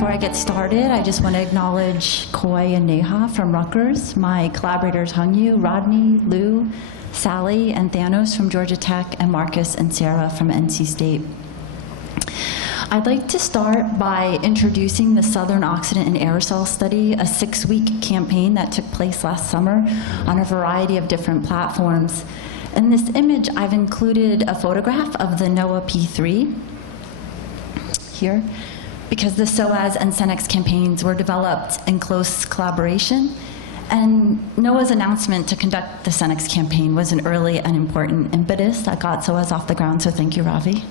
Before I get started, I just want to acknowledge Koi and Neha from Rutgers, my collaborators Hungyu, Rodney, Lou, Sally, and Thanos from Georgia Tech, and Marcus and Sarah from NC State. I'd like to start by introducing the Southern Oxidant and Aerosol Study, a 6-week campaign that took place last summer on a variety of different platforms. In this image, I've included a photograph of the NOAA P3 here, because the SOAS and SENEX campaigns were developed in close collaboration. And NOAA's announcement to conduct the SENEX campaign was an early and important impetus that got SOAS off the ground, so thank you, Ravi.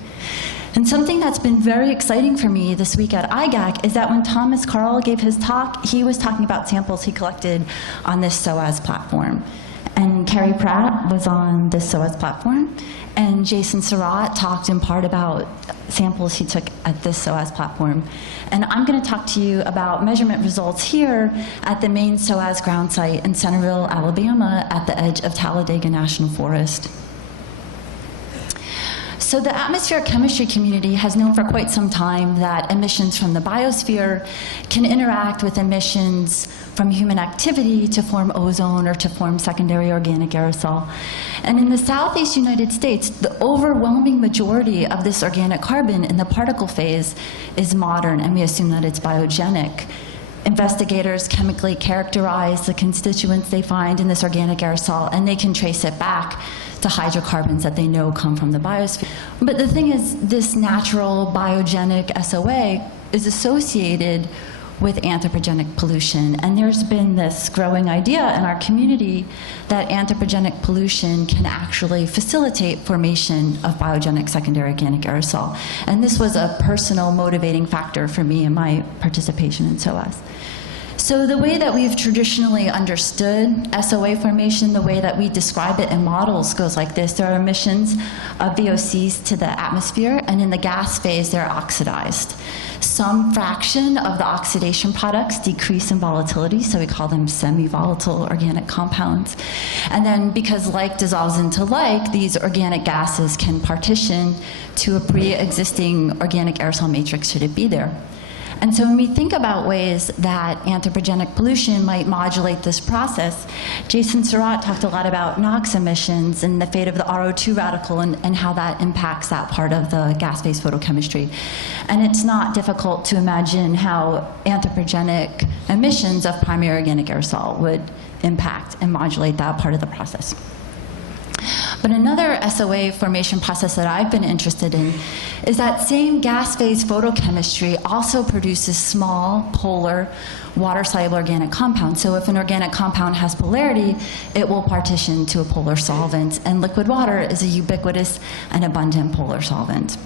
And something that's been very exciting for me this week at IGAC is that when Thomas Carl gave his talk, he was talking about samples he collected on this SOAS platform. And Carrie Pratt was on this SOAS platform, and Jason Surratt talked in part about samples he took at this SOAS platform. And I'm going to talk to you about measurement results here at the main SOAS ground site in Centerville, Alabama, at the edge of Talladega National Forest. So the atmospheric chemistry community has known for quite some time that emissions from the biosphere can interact with emissions from human activity to form ozone or to form secondary organic aerosol. And in the Southeast United States, the overwhelming majority of this organic carbon in the particle phase is modern, and we assume that it's biogenic. Investigators chemically characterize the constituents they find in this organic aerosol, and they can trace it back to hydrocarbons that they know come from the biosphere. But the thing is, this natural biogenic SOA is associated with anthropogenic pollution. And there's been this growing idea in our community that anthropogenic pollution can actually facilitate formation of biogenic secondary organic aerosol. And this was a personal motivating factor for me in my participation in SOAS. So the way that we've traditionally understood SOA formation, the way that we describe it in models goes like this. There are emissions of VOCs to the atmosphere, and in the gas phase, they're oxidized. Some fraction of the oxidation products decrease in volatility, so we call them semi-volatile organic compounds. And then because like dissolves into like, these organic gases can partition to a pre-existing organic aerosol matrix should it be there. And so when we think about ways that anthropogenic pollution might modulate this process, Jason Surratt talked a lot about NOx emissions and the fate of the RO2 radical and how that impacts that part of the gas phase photochemistry. And it's not difficult to imagine how anthropogenic emissions of primary organic aerosol would impact and modulate that part of the process. But another SOA formation process that I've been interested in is that same gas phase photochemistry also produces small, polar, water-soluble organic compounds. So if an organic compound has polarity, it will partition to a polar solvent. And liquid water is a ubiquitous and abundant polar solvent.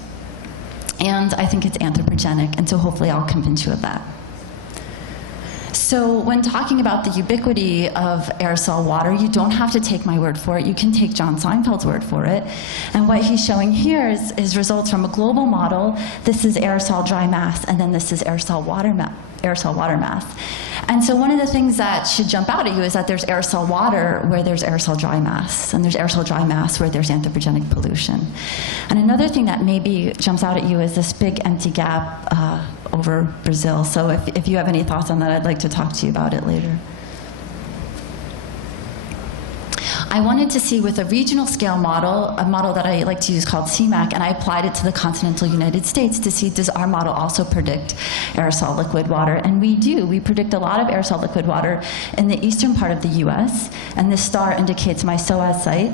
And I think it's anthropogenic, and so hopefully I'll convince you of that. So when talking about the ubiquity of aerosol water, you don't have to take my word for it. You can take John Seinfeld's word for it. And what he's showing here is results from a global model. This is aerosol dry mass, and then this is aerosol water mass. And so one of the things that should jump out at you is that there's aerosol water where there's aerosol dry mass, and there's aerosol dry mass where there's anthropogenic pollution. And another thing that maybe jumps out at you is this big empty gap over Brazil. So if you have any thoughts on that, I'd like to talk to you about it later. I wanted to see with a regional scale model, a model that I like to use called CMAC, and I applied it to the continental United States to see, does our model also predict aerosol liquid water? And we do. We predict a lot of aerosol liquid water in the eastern part of the US, and this star indicates my SOAS site.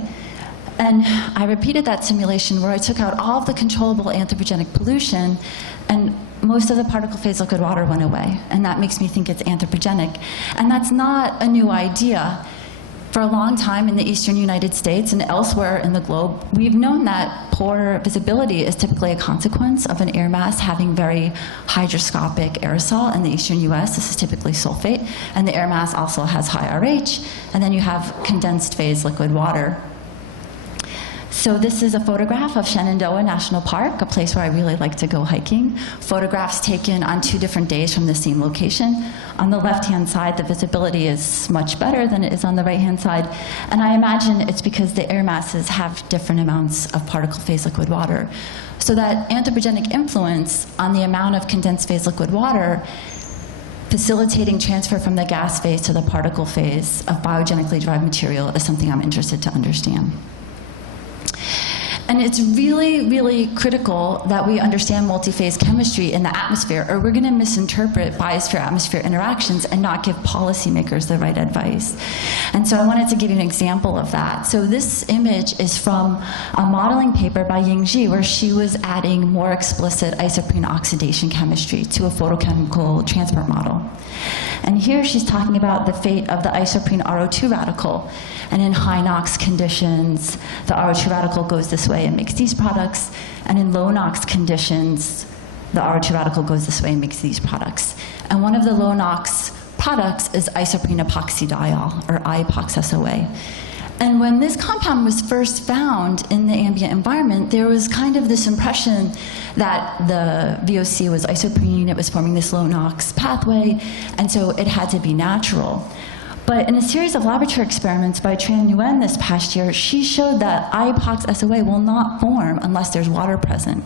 And I repeated that simulation where I took out all of the controllable anthropogenic pollution, and most of the particle phase liquid water went away. And that makes me think it's anthropogenic. And that's not a new idea. For a long time in the eastern United States and elsewhere in the globe, we've known that poor visibility is typically a consequence of an air mass having very hygroscopic aerosol. In the eastern US, this is typically sulfate, and the air mass also has high RH, and then you have condensed phase liquid water. So this is a photograph of Shenandoah National Park, a place where I really like to go hiking. Photographs taken on 2 different days from the same location. On the left-hand side, the visibility is much better than it is on the right-hand side. And I imagine it's because the air masses have different amounts of particle phase liquid water. So that anthropogenic influence on the amount of condensed phase liquid water facilitating transfer from the gas phase to the particle phase of biogenically derived material is something I'm interested to understand. And it's really, really critical that we understand multi-phase chemistry in the atmosphere, or we're going to misinterpret biosphere-atmosphere interactions and not give policymakers the right advice. And so I wanted to give you an example of that. So this image is from a modeling paper by Ying-Ji, where she was adding more explicit isoprene oxidation chemistry to a photochemical transport model. And here she's talking about the fate of the isoprene RO2 radical. And in high NOx conditions, the RO2 radical goes this way and makes these products. And in low NOx conditions, the RO2 radical goes this way and makes these products. And one of the low NOx products is isoprene epoxydiol, or IPOX-SOA. And when this compound was first found in the ambient environment, there was kind of this impression that the VOC was isoprene, it was forming this low NOx pathway, and so it had to be natural. But in a series of laboratory experiments by Tran Nguyen this past year, she showed that IPOX-SOA will not form unless there's water present.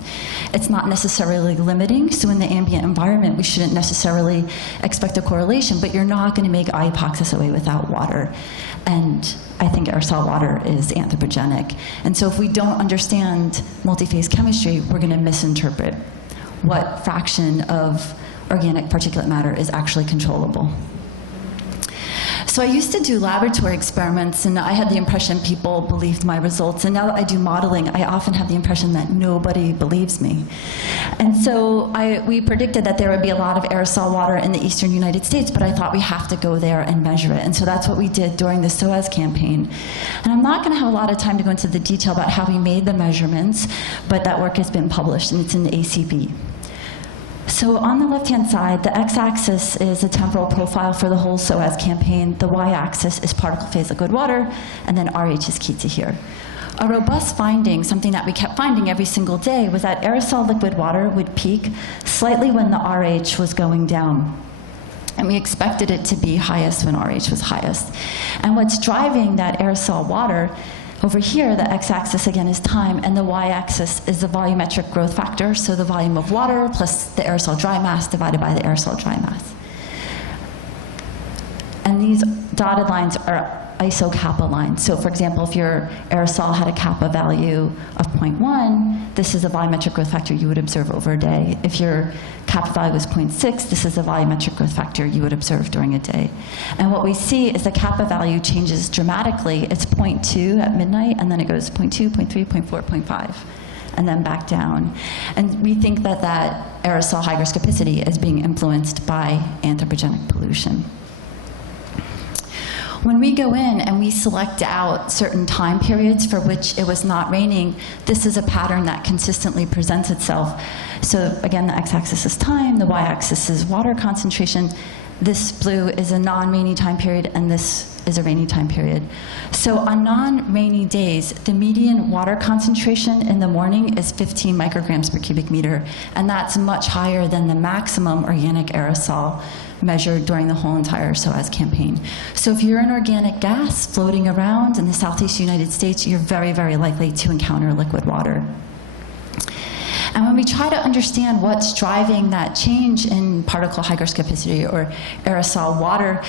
It's not necessarily limiting, so in the ambient environment, we shouldn't necessarily expect a correlation, but you're not going to make IPOX-SOA without water. And I think aerosol water is anthropogenic. And so if we don't understand multi-phase chemistry, we're going to misinterpret what fraction of organic particulate matter is actually controllable. So I used to do laboratory experiments, and I had the impression people believed my results. And now that I do modeling, I often have the impression that nobody believes me. And so we predicted that there would be a lot of aerosol water in the eastern United States, but I thought we have to go there and measure it. And so that's what we did during the SOAS campaign. And I'm not going to have a lot of time to go into the detail about how we made the measurements, but that work has been published, and it's in the ACB. So on the left-hand side, the x-axis is a temporal profile for the whole SOAS campaign. The y-axis is particle phase liquid water, and then RH is key to here. A robust finding, something that we kept finding every single day, was that aerosol liquid water would peak slightly when the RH was going down. And we expected it to be highest when RH was highest. And what's driving that aerosol water, over here, the x-axis again is time, and the y-axis is the volumetric growth factor, so the volume of water plus the aerosol dry mass divided by the aerosol dry mass. And these dotted lines are iso-kappa lines. So for example, if your aerosol had a kappa value of 0.1, this is a volumetric growth factor you would observe over a day. If your kappa value was 0.6, this is a volumetric growth factor you would observe during a day. And what we see is the kappa value changes dramatically. It's 0.2 at midnight, and then it goes 0.2, 0.3, 0.4, 0.5. And then back down. And we think that that aerosol hygroscopicity is being influenced by anthropogenic pollution. When we go in and we select out certain time periods for which it was not raining, this is a pattern that consistently presents itself. So again, the x-axis is time, the y-axis is water concentration. This blue is a non-rainy time period, and this is a rainy time period. So on non-rainy days, the median water concentration in the morning is 15 micrograms per cubic meter, and that's much higher than the maximum organic aerosol measured during the whole entire SOAS campaign. So if you're an organic gas floating around in the southeast United States, you're very, very likely to encounter liquid water. And when we try to understand what's driving that change in particle hygroscopicity or aerosol water,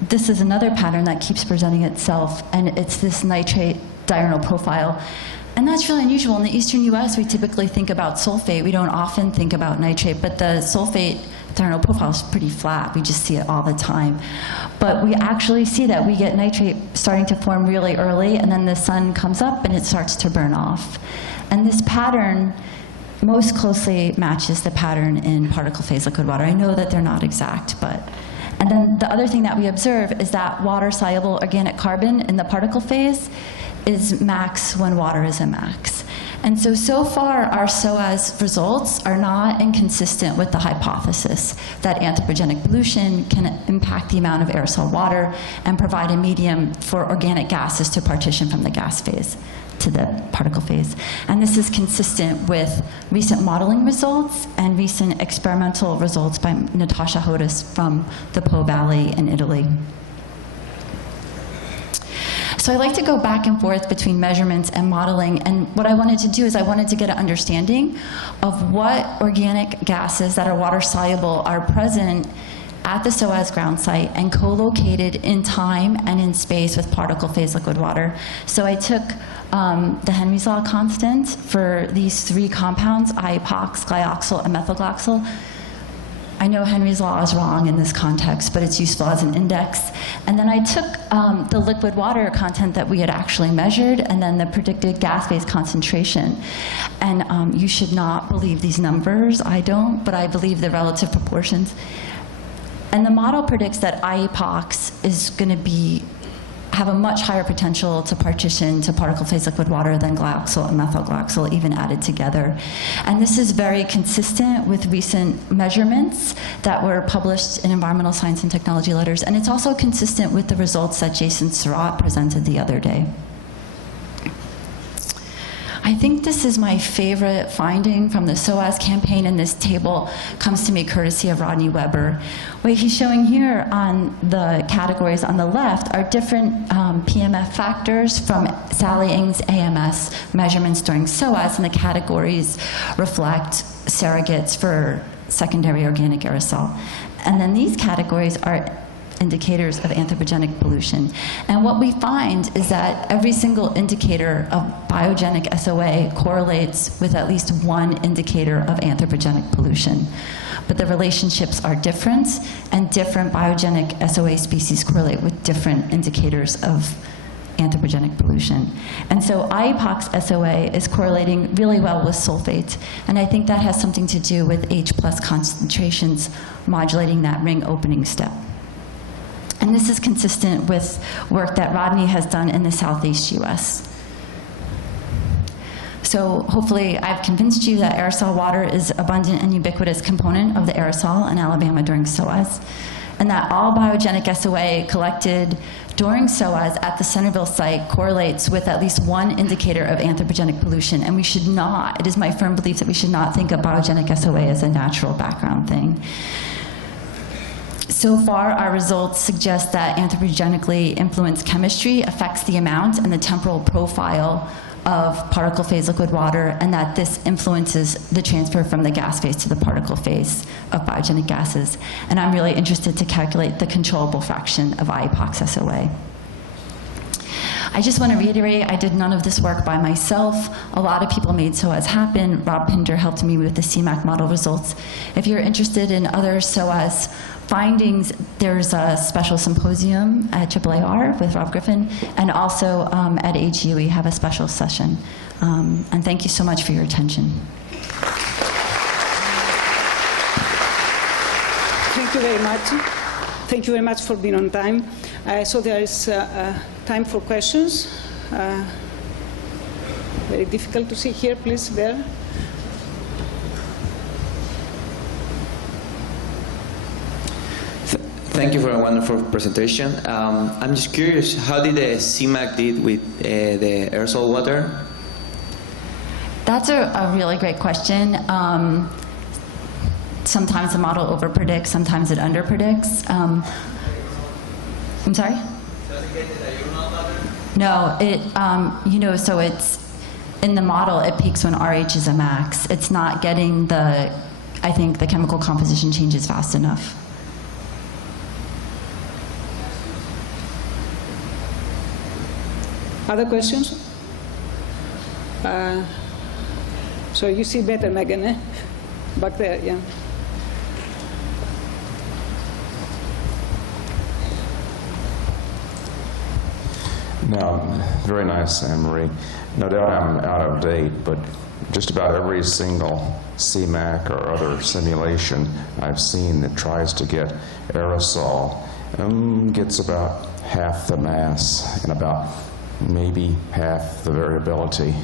this is another pattern that keeps presenting itself, and it's this nitrate diurnal profile. And that's really unusual. In the eastern US, we typically think about sulfate. We don't often think about nitrate, but the sulfate diurnal profile is pretty flat. We just see it all the time. But we actually see that we get nitrate starting to form really early, and then the sun comes up and it starts to burn off. And this pattern most closely matches the pattern in particle phase liquid water. I know that they're not exact, but. And then the other thing that we observe is that water-soluble organic carbon in the particle phase is max when water is a max. And so far, our SOAS results are not inconsistent with the hypothesis that anthropogenic pollution can impact the amount of aerosol water and provide a medium for organic gases to partition from the gas phase. to the particle phase. And this is consistent with recent modeling results and recent experimental results by Natasha Hodis from the Po Valley in Italy. So I like to go back and forth between measurements and modeling, and what I wanted to do is I wanted to get an understanding of what organic gases that are water soluble are present at the SOAS ground site and co-located in time and in space with particle phase liquid water. So I took the Henry's law constant for these three compounds, IGAC, glyoxyl, and methylglyoxyl. I know Henry's law is wrong in this context, but it's useful as an index. And then I took the liquid water content that we had actually measured, and then the predicted gas phase concentration. And you should not believe these numbers. I don't, but I believe the relative proportions. And the model predicts that IGAC is going to have a much higher potential to partition to particle phase liquid water than glyoxyl and methylglyoxyl even added together. And this is very consistent with recent measurements that were published in Environmental Science and Technology Letters. And it's also consistent with the results that Jason Surratt presented the other day. I think this is my favorite finding from the SOAS campaign, and this table comes to me courtesy of Rodney Weber. What he's showing here on the categories on the left are different PMF factors from Sally Ng's AMS measurements during SOAS, and the categories reflect surrogates for secondary organic aerosol. And then these categories are indicators of anthropogenic pollution. And what we find is that every single indicator of biogenic SOA correlates with at least one indicator of anthropogenic pollution. But the relationships are different, and different biogenic SOA species correlate with different indicators of anthropogenic pollution. And so IGAC SOA is correlating really well with sulfate, and I think that has something to do with H+ concentrations modulating that ring opening step. And this is consistent with work that Rodney has done in the Southeast US. So hopefully I've convinced you that aerosol water is an abundant and ubiquitous component of the aerosol in Alabama during SOAS, and that all biogenic SOA collected during SOAS at the Centerville site correlates with at least one indicator of anthropogenic pollution. And we should not, it is my firm belief that we should not think of biogenic SOA as a natural background thing. So far, our results suggest that anthropogenically influenced chemistry affects the amount and the temporal profile of particle phase liquid water, and that this influences the transfer from the gas phase to the particle phase of biogenic gases. And I'm really interested to calculate the controllable fraction of IGAC SOA. I just want to reiterate, I did none of this work by myself. A lot of people made SOAS happen. Rob Pinder helped me with the CMAC model results. If you're interested in other SOAS findings, there's a special symposium at AAAR with Rob Griffin, and also at AGU we have a special session. And thank you so much for your attention. Thank you very much. Thank you very much for being on time. So there is time for questions. Very difficult to see here, please, there. Thank you for a wonderful presentation. I'm just curious, how did the CMAC did with the aerosol water? That's a really great question. Sometimes the model overpredicts, sometimes it underpredicts. I'm sorry? Does it get the diurnal pattern? No, it, so it's, in the model, it peaks when RH is a max. It's not getting the, I think the chemical composition changes fast enough. Other questions? So you see better, Megan, eh? Back there, yeah. No, very nice, Anne-Marie. No doubt I'm out of date, but just about every single CMAC or other simulation I've seen that tries to get aerosol gets about half the mass and about maybe half the variability.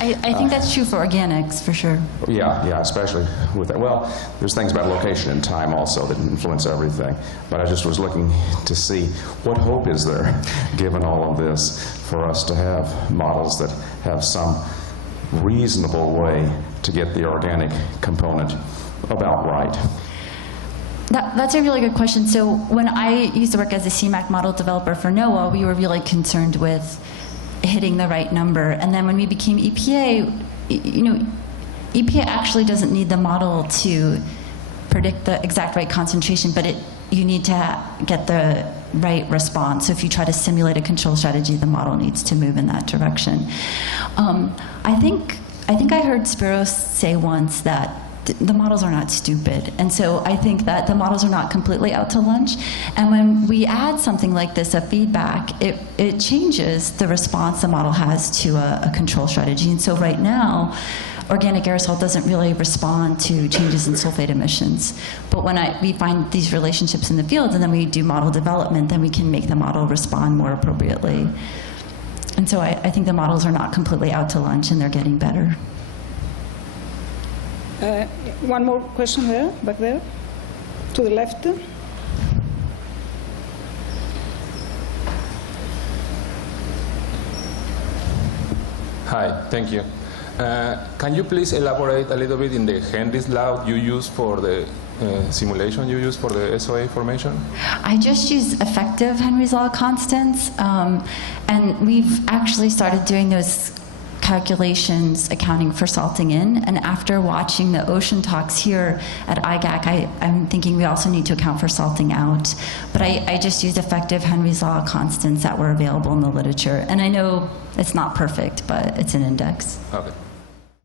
I think that's true for organics, for sure. Yeah, especially with that. Well, there's things about location and time also that influence everything. But I just was looking to see what hope is there, given all of this, for us to have models that have some reasonable way to get the organic component about right. That's a really good question. So when I used to work as a CMAQ model developer for NOAA, we were really concerned with hitting the right number. And then when we became EPA, EPA actually doesn't need the model to predict the exact right concentration, but you need to get the right response. So if you try to simulate a control strategy, the model needs to move in that direction. I think I heard Spiros say once that the models are not stupid. And so I think that the models are not completely out to lunch. And when we add something like this, a feedback, it changes the response the model has to a control strategy. And so right now, organic aerosol doesn't really respond to changes in sulfate emissions. But when we find these relationships in the field and then we do model development, then we can make the model respond more appropriately. And so I think the models are not completely out to lunch and they're getting better. One more question there, back there, to the left. Hi, thank you. Can you please elaborate a little bit in the Henry's law you use for the simulation you use for the SOA formation? I just use effective Henry's law constants, and we've actually started doing those calculations accounting for salting in, and after watching the ocean talks here at IGAC, I'm thinking we also need to account for salting out. But I just used effective Henry's law constants that were available in the literature, and I know it's not perfect, but it's an index. Okay.